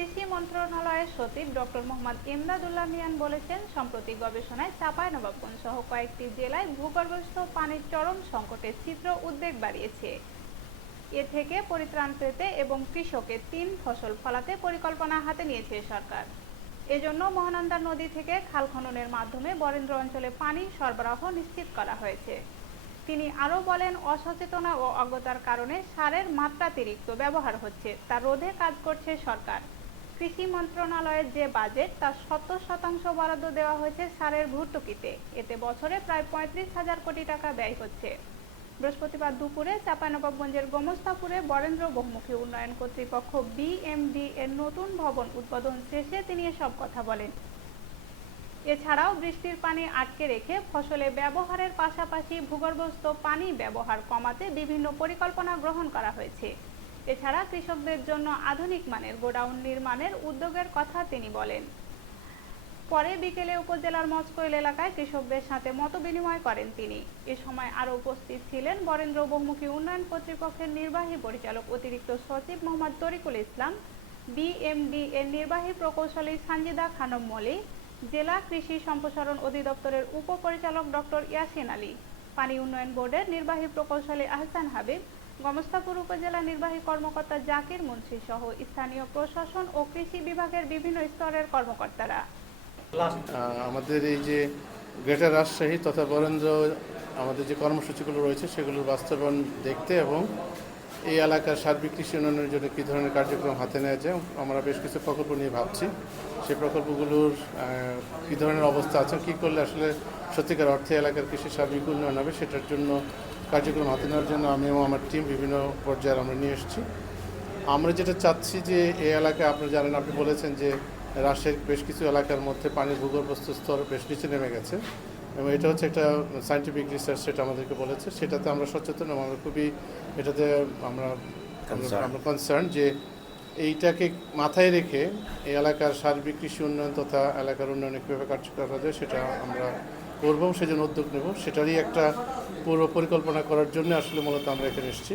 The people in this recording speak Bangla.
কৃষি মন্ত্রণালয়ের সচিব ডক্টর মোহাম্মদ ইমদাদুল্লাহ মিয়ান বলেছেন, সম্প্রতি গবেষণায় চাঁপাইনবাবগঞ্জ সহ কয়েকটি জেলায় ভূগর্ভস্থ পানির চরম সংকটের চিত্র উদ্বেগ বাড়িয়েছে। এ থেকে পরিত্রাণ পেতে এবং কৃষকের তিন ফসল ফলাতে পরিকল্পনা হাতে নিয়েছে সরকার। এজন্য মহানন্দা নদী থেকে খাল খননের মাধ্যমে বরেন্দ্র অঞ্চলে পানি সরবরাহ নিশ্চিত করা হয়েছে। তিনি আরও বলেন, অসচেতনা ও অজ্ঞতার কারণে সারের মাত্রাতিরিক্ত ব্যবহার হচ্ছে, তা রোধে কাজ করছে সরকার। কৃষি মন্ত্রণালয়ের যে বাজেট, তার সত্তর শতাংশ বরাদ্দ দেওয়া হয়েছে সারের ভর্তুকিতে। এতে বছরে প্রায় পঁয়ত্রিশ হাজার কোটি টাকা ব্যয় হচ্ছে। বৃহস্পতিবার দুপুরে চাঁপাইনবাবগঞ্জের গোমস্তাপুরে বরেন্দ্র বহুমুখী উন্নয়ন কর্তৃপক্ষ বিএমডি এর নতুন ভবন উদ্বোধন শেষে তিনি এসব কথা বলেন। এছাড়াও বৃষ্টির পানি আটকে রেখে ফসলে ব্যবহারের পাশাপাশি ভূগর্ভস্থ পানি ব্যবহার কমাতে বিভিন্ন পরিকল্পনা গ্রহণ করা হয়েছে। এছাড়া কৃষকদের জন্য আধুনিক মানের গোডাউন নির্মাণের উদ্যোগের কথা তিনি বলেন। পরে বিকেলে উপজেলার মচকৈল এলাকায় কৃষকদের সাথে মত বিনিময় করেন তিনি। এ সময় আরও উপস্থিত ছিলেন বরেন্দ্র বহুমুখী উন্নয়ন কর্তৃপক্ষের নির্বাহী পরিচালক অতিরিক্ত সচিব মোহাম্মদ তরিকুল ইসলাম বিএমডি এর নির্বাহী প্রকৌশলী সানজিদা খানম মলিক জেলা কৃষি সম্প্রসারণ অধিদপ্তরের উপপরিচালক ডক্টর ইয়াসিন আলী, পানি উন্নয়ন বোর্ডের নির্বাহী প্রকৌশলী আহসান হাবিব গমস্তাপুর উপজেলা নির্বাহী কর্মকর্তা জাকির মুন্সি সহ স্থানীয় প্রশাসন ও কৃষি বিভাগের বিভিন্ন স্তরের কর্মকর্তারা। আমাদের এই যে গ্রেটার রাজশাহী তথা বরেন্দ্র, আমাদের যে কর্মসূচিগুলো রয়েছে সেগুলোর বাস্তবায়ন দেখতে এবং এই এলাকার সার্বিক কৃষি উন্নয়নের জন্য কী ধরনের কার্যক্রম হাতে নেওয়া যায়, আমরা বেশ কিছু প্রকল্প নিয়ে ভাবছি। সেই প্রকল্পগুলোর কী ধরনের অবস্থা আছে, কী করলে আসলে সত্যিকার অর্থে এলাকার কৃষি সার্বিক উন্নয়ন হবে সেটার জন্য কার্যক্রম হাতে নেওয়ার জন্য আমি এবং আমার টিম বিভিন্ন পর্যায়ে আমরা নিয়ে এসেছি। আমরা যেটা চাচ্ছি যে এই এলাকায় আপনি জানেন আপনি বলেছেন যে রাজশাহীর বেশ কিছু এলাকার মধ্যে পানির ভূগর্ভস্থ স্তর বেশ নিচে নেমে গেছে এবং এটা হচ্ছে একটা সায়েন্টিফিক রিসার্চ সেটা আমাদেরকে বলেছে। সেটাতে আমরা সচেতন এবং আমরা খুবই এটাতে আমরা আমরা- আমরা কনসার্ন যে এইটাকে মাথায় রেখে এই এলাকার সার্বিক কৃষি উন্নয়ন তথা এলাকার উন্নয়নে কীভাবে কার্যকর করা যায় সেটা আমরা করব, সেজন্য উদ্যোগ নেব। সেটারই একটা পূর্ব পরিকল্পনা করার জন্য আসলে মূলত আমরা এখানে এসেছি।